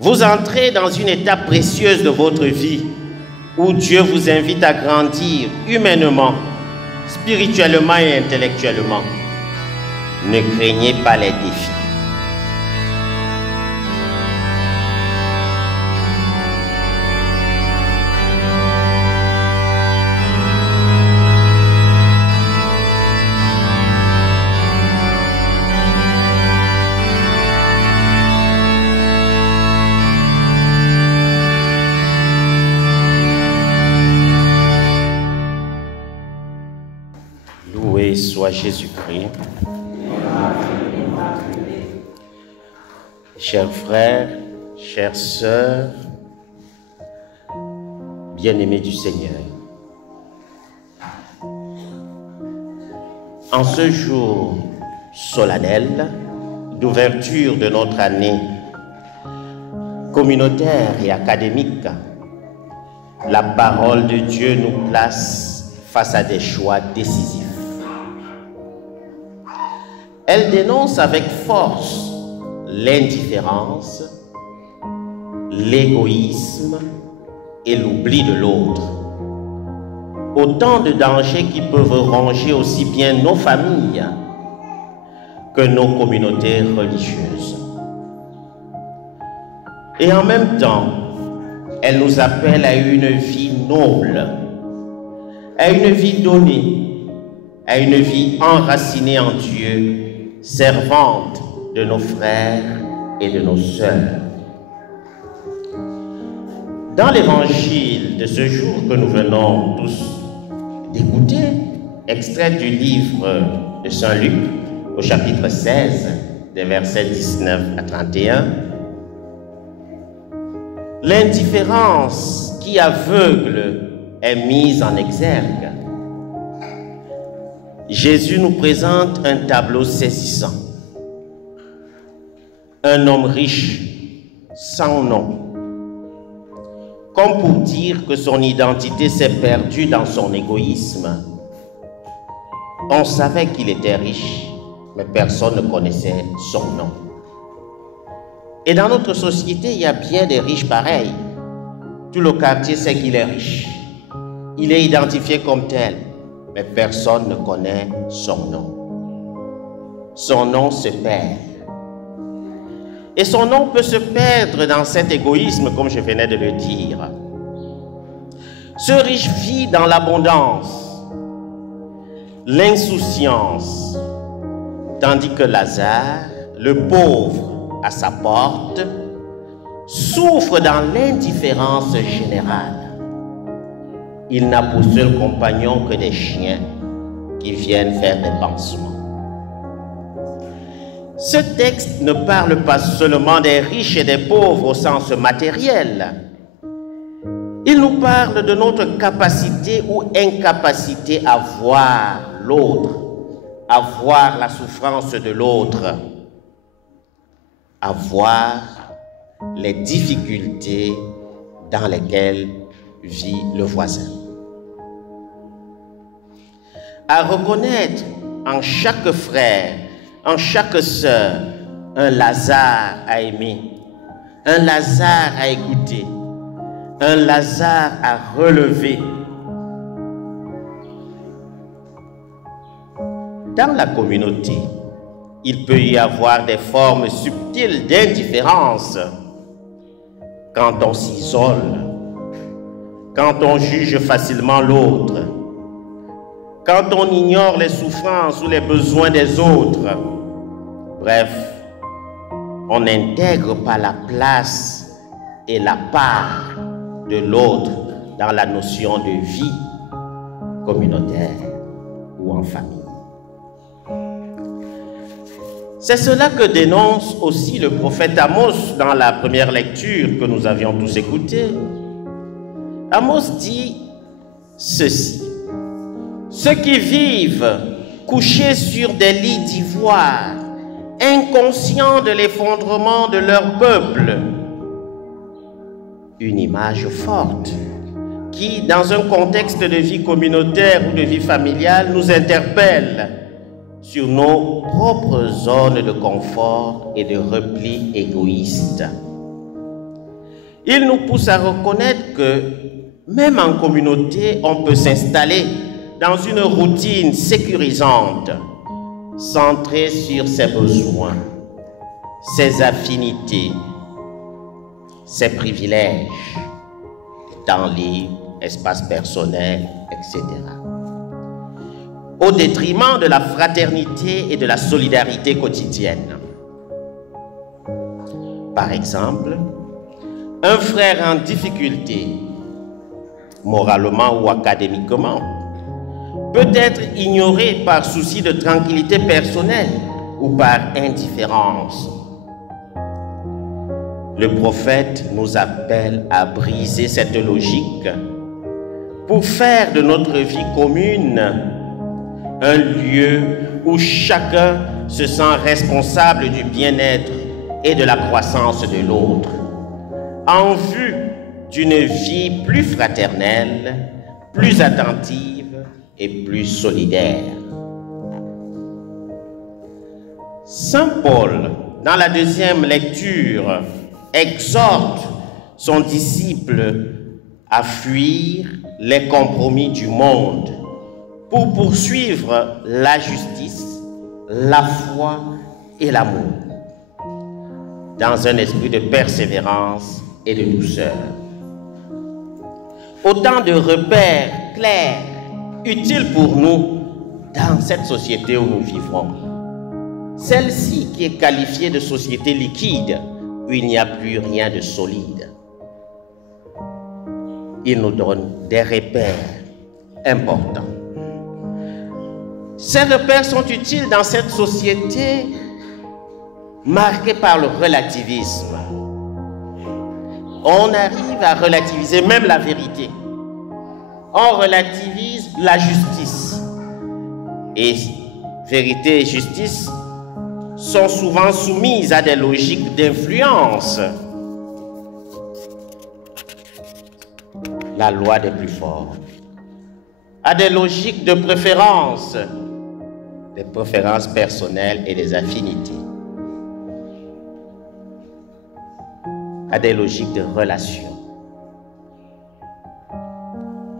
Vous entrez dans une étape précieuse de votre vie où Dieu vous invite à grandir humainement, spirituellement et intellectuellement. Ne craignez pas les défis. Loué soit Jésus-Christ. Chers frères, chères sœurs, bien-aimés du Seigneur, en ce jour solennel d'ouverture de notre année communautaire et académique, la parole de Dieu nous place face à des choix décisifs. Elle dénonce avec force l'indifférence, l'égoïsme et l'oubli de l'autre. Autant de dangers qui peuvent ronger aussi bien nos familles que nos communautés religieuses. Et en même temps, elle nous appelle à une vie noble, à une vie donnée, à une vie enracinée en Dieu, servante de nos frères et de nos sœurs. Dans l'évangile de ce jour que nous venons tous d'écouter, extrait du livre de Saint Luc au chapitre 16, des versets 19 à 31, l'indifférence qui aveugle est mise en exergue. Jésus nous présente un tableau saisissant. Un homme riche, sans nom, comme pour dire que son identité s'est perdue dans son égoïsme. On savait qu'il était riche, mais personne ne connaissait son nom. Et dans notre société, il y a bien des riches pareils. Tout le quartier sait qu'il est riche. Il est identifié comme tel, mais personne ne connaît son nom. Son nom se perd. Et son nom peut se perdre dans cet égoïsme, comme je venais de le dire. Ce riche vit dans l'abondance, l'insouciance, tandis que Lazare, le pauvre à sa porte, souffre dans l'indifférence générale. Il n'a pour seul compagnon que des chiens qui viennent faire des pansements. Ce texte ne parle pas seulement des riches et des pauvres au sens matériel. Il nous parle de notre capacité ou incapacité à voir l'autre, à voir la souffrance de l'autre, à voir les difficultés dans lesquelles vit le voisin. À reconnaître en chaque frère, en chaque sœur, un Lazare à aimer, un Lazare à écouter, un Lazare à relever. Dans la communauté, il peut y avoir des formes subtiles d'indifférence quand on s'isole, quand on juge facilement l'autre, quand on ignore les souffrances ou les besoins des autres. Bref, on n'intègre pas la place et la part de l'autre dans la notion de vie communautaire ou en famille. C'est cela que dénonce aussi le prophète Amos dans la première lecture que nous avions tous écoutée. Amos dit ceci: ceux qui vivent couchés sur des lits d'ivoire, inconscients de l'effondrement de leur peuple. Une image forte qui, dans un contexte de vie communautaire ou de vie familiale, nous interpelle sur nos propres zones de confort et de repli égoïste. Il nous pousse à reconnaître que même en communauté, on peut s'installer dans une routine sécurisante, centrée sur ses besoins, ses affinités, ses privilèges, temps libre, espace personnel, etc. Au détriment de la fraternité et de la solidarité quotidienne. Par exemple, un frère en difficulté, moralement ou académiquement, peut être ignoré par souci de tranquillité personnelle ou par indifférence. Le prophète nous appelle à briser cette logique pour faire de notre vie commune un lieu où chacun se sent responsable du bien-être et de la croissance de l'autre, en vue d'une vie plus fraternelle, plus attentive et plus solidaire. Saint Paul, dans la deuxième lecture, exhorte son disciple à fuir les compromis du monde pour poursuivre la justice, la foi et l'amour, dans un esprit de persévérance et de douceur. Autant de repères clairs, utiles pour nous dans cette société où nous vivons. Celle-ci qui est qualifiée de société liquide, où il n'y a plus rien de solide. Il nous donne des repères importants. Ces repères sont utiles dans cette société marquée par le relativisme. On arrive à relativiser même la vérité. On relativise la justice. Et vérité et justice sont souvent soumises à des logiques d'influence. La loi des plus forts. À des logiques de préférence, des préférences personnelles et des affinités. À des logiques de relations.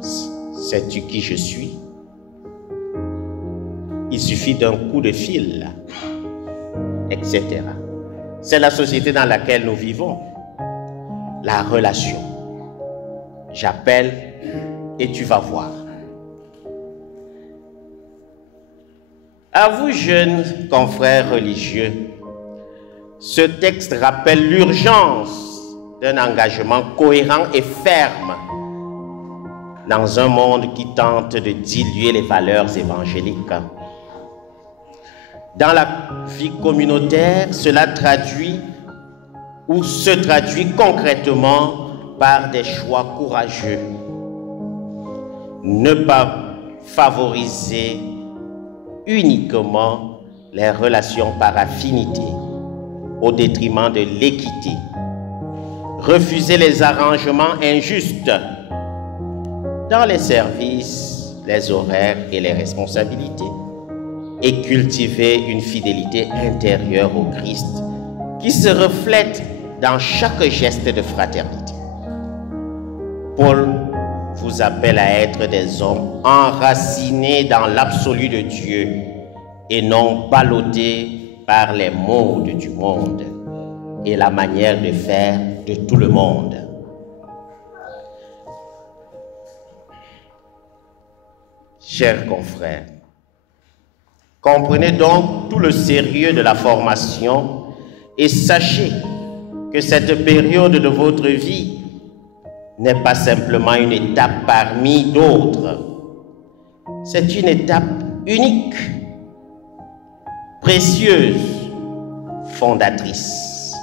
Sais-tu qui je suis? Il suffit d'un coup de fil, etc. C'est la société dans laquelle nous vivons. La relation. J'appelle et tu vas voir. À vous, jeunes confrères religieux, ce texte rappelle l'urgence d'un engagement cohérent et ferme dans un monde qui tente de diluer les valeurs évangéliques. Dans la vie communautaire, cela se traduit concrètement par des choix courageux. Ne pas favoriser uniquement les relations par affinité au détriment de l'équité. Refuser les arrangements injustes dans les services, les horaires et les responsabilités. Et cultiver une fidélité intérieure au Christ qui se reflète dans chaque geste de fraternité. Paul vous appelle à être des hommes enracinés dans l'absolu de Dieu et non ballottés par les modes du monde et la manière de faire de tout le monde. Chers confrères, comprenez donc tout le sérieux de la formation et sachez que cette période de votre vie n'est pas simplement une étape parmi d'autres. C'est une étape unique, précieuse, fondatrice.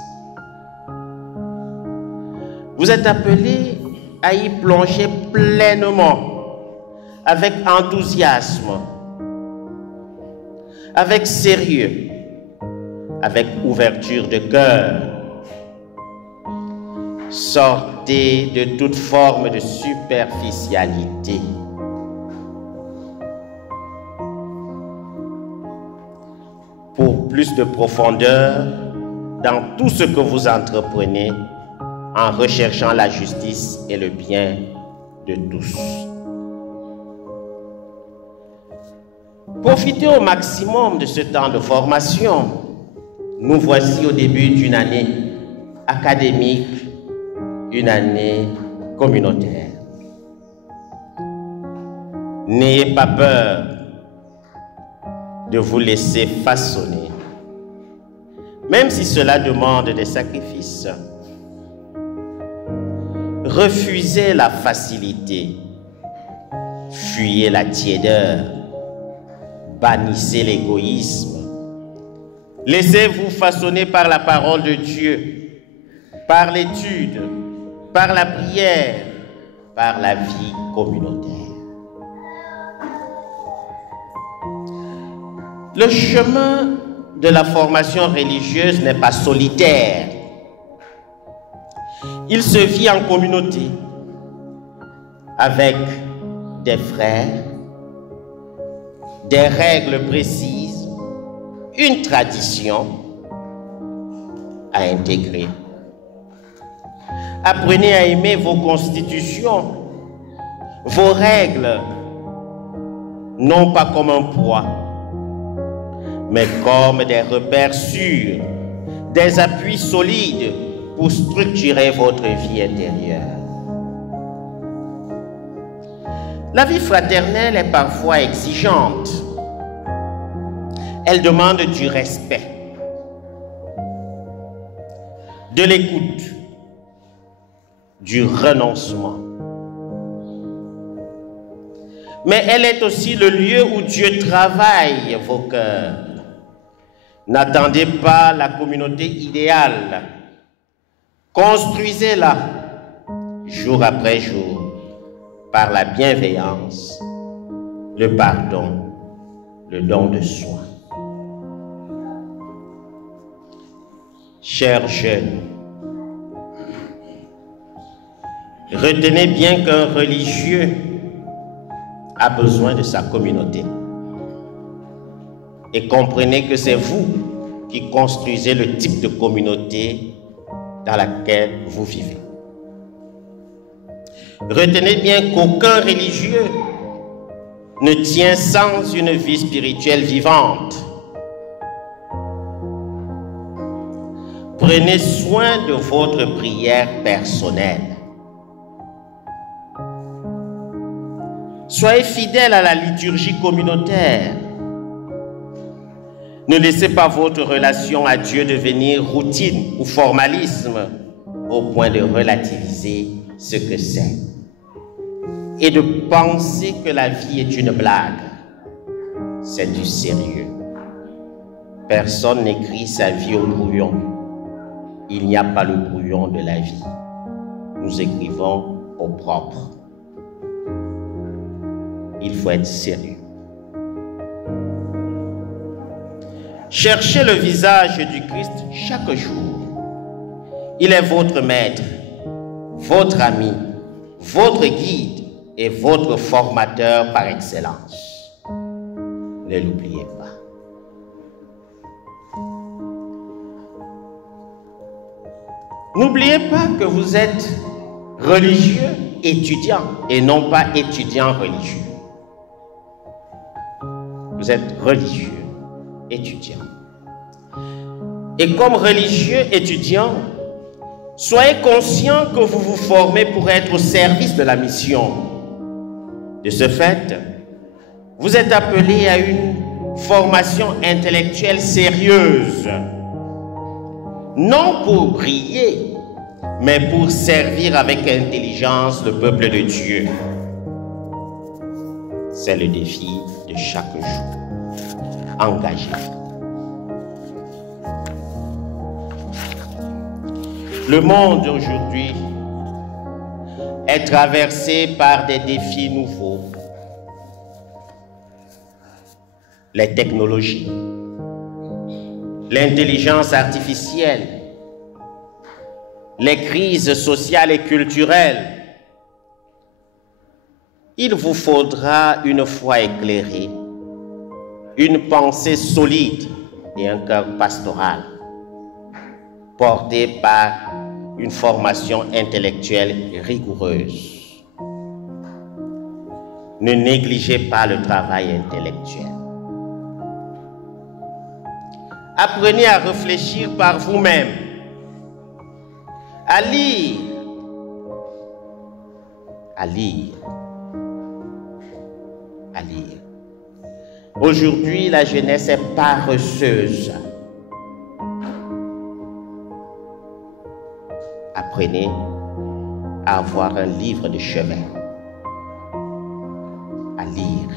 Vous êtes appelés à y plonger pleinement, avec enthousiasme, avec sérieux, avec ouverture de cœur. Sortez de toute forme de superficialité. Pour plus de profondeur dans tout ce que vous entreprenez, en recherchant la justice et le bien de tous. Profitez au maximum de ce temps de formation. Nous voici au début d'une année académique, une année communautaire. N'ayez pas peur de vous laisser façonner, même si cela demande des sacrifices. Refusez la facilité, fuyez la tiédeur, bannissez l'égoïsme. Laissez-vous façonner par la parole de Dieu, par l'étude, par la prière, par la vie communautaire. Le chemin de la formation religieuse n'est pas solitaire. Il se vit en communauté, avec des frères, des règles précises, une tradition à intégrer. Apprenez à aimer vos constitutions, vos règles, non pas comme un poids, mais comme des repères sûrs, des appuis solides pour structurer votre vie intérieure. La vie fraternelle est parfois exigeante. Elle demande du respect, de l'écoute, du renoncement. Mais elle est aussi le lieu où Dieu travaille vos cœurs. N'attendez pas la communauté idéale. Construisez-la jour après jour par la bienveillance, le pardon, le don de soi. Chers jeunes, retenez bien qu'un religieux a besoin de sa communauté. Et comprenez que c'est vous qui construisez le type de communauté dans laquelle vous vivez. Retenez bien qu'aucun religieux ne tient sans une vie spirituelle vivante. Prenez soin de votre prière personnelle. Soyez fidèles à la liturgie communautaire. Ne laissez pas votre relation à Dieu devenir routine ou formalisme au point de relativiser ce que c'est et de penser que la vie est une blague. C'est du sérieux. Personne n'écrit sa vie au brouillon. Il n'y a pas le brouillon de la vie. Nous écrivons au propre. Il faut être sérieux. Cherchez le visage du Christ chaque jour. Il est votre maître, votre ami, votre guide et votre formateur par excellence. Ne l'oubliez pas. N'oubliez pas que vous êtes religieux étudiant et non pas étudiant religieux. Vous êtes religieux étudiant. Et comme religieux étudiant, soyez conscient que vous vous formez pour être au service de la mission. De ce fait, vous êtes appelé à une formation intellectuelle sérieuse. Non pour briller, mais pour servir avec intelligence le peuple de Dieu. C'est le défi de chaque jour. Engagez-vous. Le monde aujourd'hui est traversé par des défis nouveaux. Les technologies, l'intelligence artificielle, les crises sociales et culturelles. Il vous faudra une foi éclairée, une pensée solide et un cœur pastoral, porté par une formation intellectuelle rigoureuse. Ne négligez pas le travail intellectuel. Apprenez à réfléchir par vous-même, à lire, à lire, à lire. Aujourd'hui, la jeunesse est paresseuse. Apprenez à avoir un livre de chevet, à lire.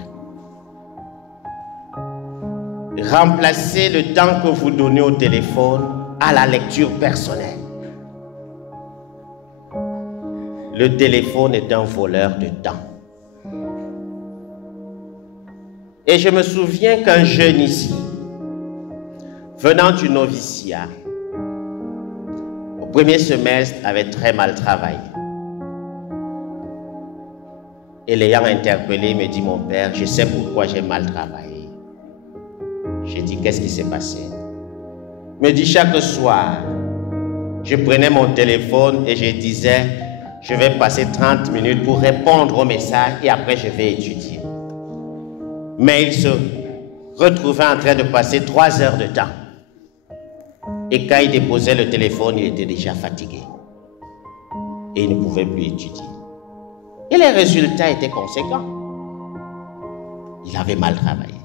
Remplacez le temps que vous donnez au téléphone à la lecture personnelle. Le téléphone est un voleur de temps. Et je me souviens qu'un jeune ici, venant du noviciat, au premier semestre, avait très mal travaillé. Et l'ayant interpellé, me dit: mon père, je sais pourquoi j'ai mal travaillé. J'ai dit: qu'est-ce qui s'est passé? Il me dit: chaque soir, je prenais mon téléphone et je disais: je vais passer 30 minutes pour répondre aux messages et après je vais étudier. Mais il se retrouvait en train de passer 3 heures de temps. Et quand il déposait le téléphone, il était déjà fatigué. Et il ne pouvait plus étudier. Et les résultats étaient conséquents. Il avait mal travaillé.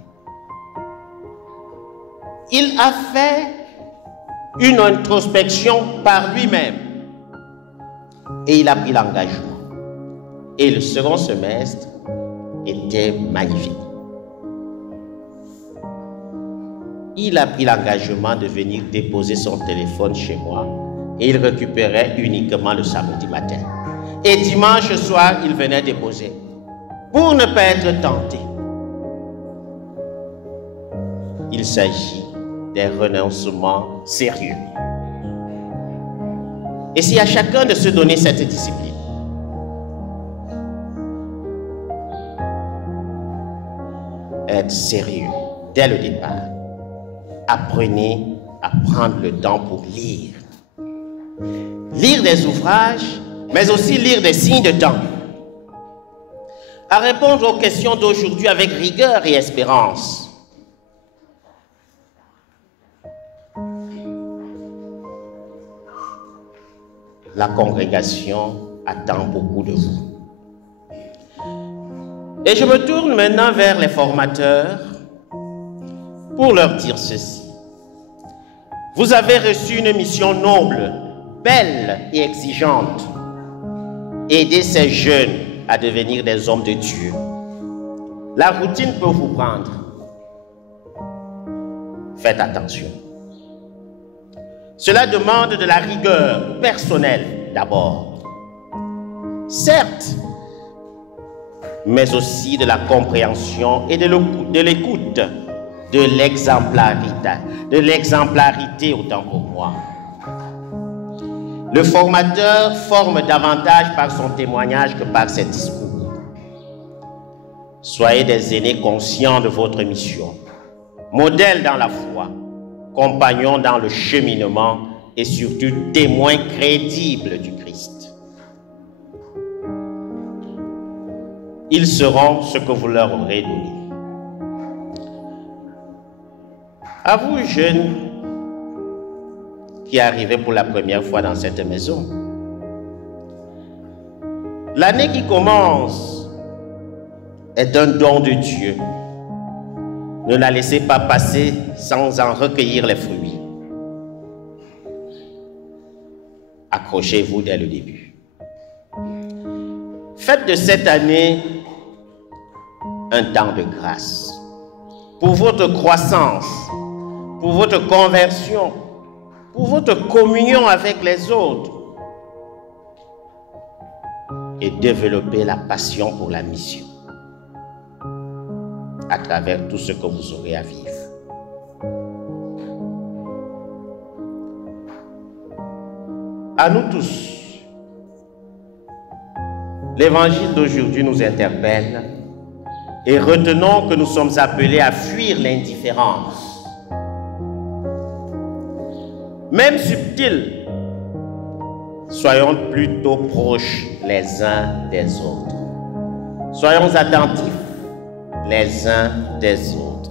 Il a fait une introspection par lui-même. Et il a pris l'engagement. Et le second semestre était magnifique. Il a pris l'engagement de venir déposer son téléphone chez moi et il récupérait uniquement le samedi matin. Et dimanche soir, il venait déposer pour ne pas être tenté. Il s'agit d'un renoncement sérieux. Et c'est à chacun de se donner cette discipline. Être sérieux dès le départ. Apprenez à prendre le temps pour lire. Lire des ouvrages, mais aussi lire des signes de temps. À répondre aux questions d'aujourd'hui avec rigueur et espérance. La congrégation attend beaucoup de vous. Et je me tourne maintenant vers les formateurs pour leur dire ceci. Vous avez reçu une mission noble, belle et exigeante. Aider ces jeunes à devenir des hommes de Dieu. La routine peut vous prendre. Faites attention. Cela demande de la rigueur personnelle d'abord. Certes, mais aussi de la compréhension et de l'écoute. De l'exemplarité autant pour moi. Le formateur forme davantage par son témoignage que par ses discours. Soyez des aînés conscients de votre mission, modèles dans la foi, compagnons dans le cheminement et surtout témoins crédibles du Christ. Ils seront ce que vous leur aurez donné. À vous, jeunes, qui arrivez pour la première fois dans cette maison, l'année qui commence est un don de Dieu. Ne la laissez pas passer sans en recueillir les fruits. Accrochez-vous dès le début. Faites de cette année un temps de grâce pour votre croissance, pour votre conversion, pour votre communion avec les autres et développer la passion pour la mission à travers tout ce que vous aurez à vivre. À nous tous, l'évangile d'aujourd'hui nous interpelle et retenons que nous sommes appelés à fuir l'indifférence. Même subtile, soyons plutôt proches les uns des autres. Soyons attentifs les uns des autres.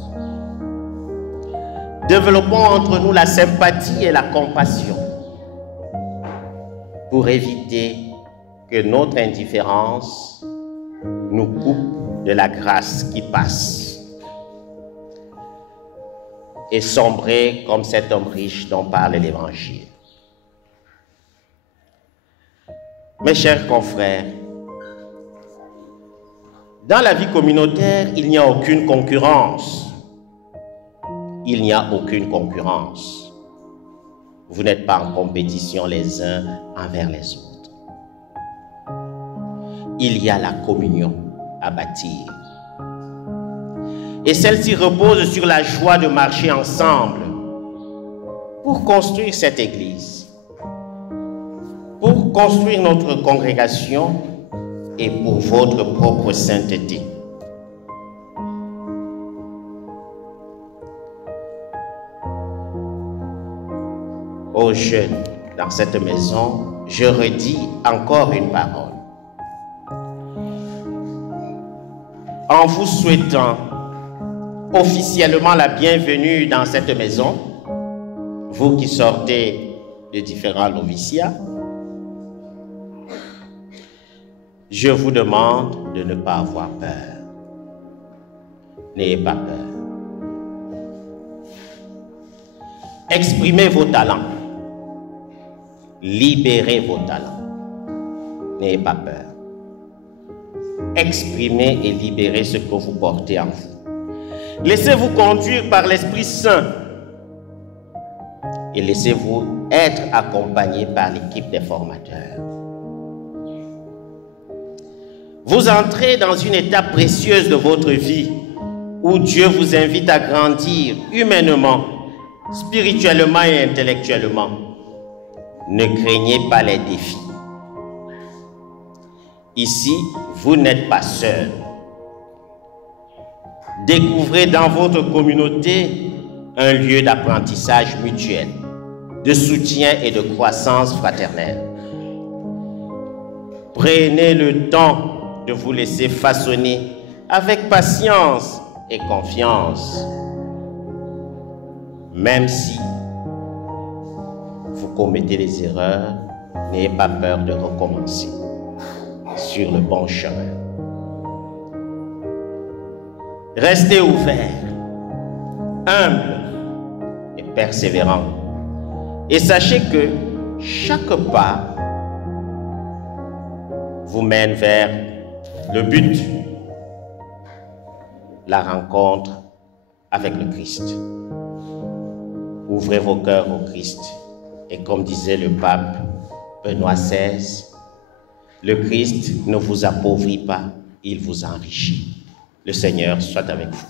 Développons entre nous la sympathie et la compassion pour éviter que notre indifférence nous coupe de la grâce qui passe et sombrer comme cet homme riche dont parle l'Évangile. Mes chers confrères, dans la vie communautaire, il n'y a aucune concurrence. Il n'y a aucune concurrence. Vous n'êtes pas en compétition les uns envers les autres. Il y a la communion à bâtir. Et celle-ci repose sur la joie de marcher ensemble pour construire cette Église, pour construire notre congrégation et pour votre propre sainteté. Aux jeunes dans cette maison, je redis encore une parole. En vous souhaitant officiellement la bienvenue dans cette maison, vous qui sortez de différents noviciats, je vous demande de ne pas avoir peur. N'ayez pas peur. Exprimez vos talents. Libérez vos talents. N'ayez pas peur. Exprimez et libérez ce que vous portez en vous. Laissez-vous conduire par l'Esprit Saint et laissez-vous être accompagné par l'équipe des formateurs. Vous entrez dans une étape précieuse de votre vie où Dieu vous invite à grandir humainement, spirituellement et intellectuellement. Ne craignez pas les défis. Ici, vous n'êtes pas seul. Découvrez dans votre communauté un lieu d'apprentissage mutuel, de soutien et de croissance fraternelle. Prenez le temps de vous laisser façonner avec patience et confiance. Même si vous commettez des erreurs, n'ayez pas peur de recommencer sur le bon chemin. Restez ouvert, humble et persévérant. Et sachez que chaque pas vous mène vers le but, la rencontre avec le Christ. Ouvrez vos cœurs au Christ. Et comme disait le pape Benoît XVI, le Christ ne vous appauvrit pas, il vous enrichit. Le Seigneur soit avec vous.